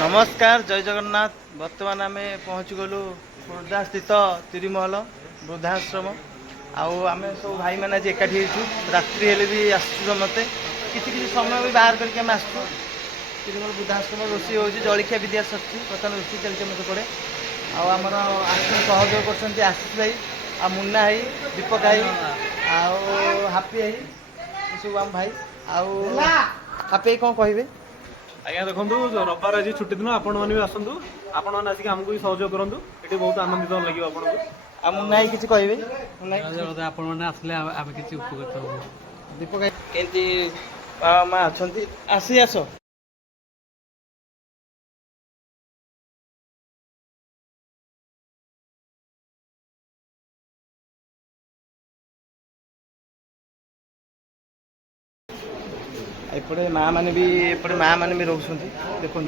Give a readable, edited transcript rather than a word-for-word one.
नमस्कार जय जगन्नाथ। बर्तमान आम पहुँची गलु खोर्धा स्थित तिरुमहल वृद्धाश्रम। आम सब भाई मैंने आज एकाठी रात्रि हेले भी आसु समस्ते किसी समय भी बाहर करके आम आसु तिरुमल वृद्धाश्रम रोषे हो जलिखिया भी दिया सर बर्तमान रोषे चलते मत पड़े आमर आश्रम सहयोग कर आशीष भाई आ मुन्ना भाई दीपक भाई हापी भाई सब आम भाई हापी भाई कौन कहे आज्ञा देखो रविवार आज छुट्टी दिन आपण मैंने भी आसतु आपण मैंने आसिक आमको भी सहयोग करूँ ये बहुत आनंदित लगे आपको आ मुन्ना भाई किसी कहे ଆପଣ ମାନେ ଆସିଲେ ଆମେ କିଛି ଉପକୃତ ହବୁ। दीपक भाई केमती बाबा माँ अच्छा आसी आस एपटे माँ मैंने भी एपटे माँ मैंने भी रोच देखो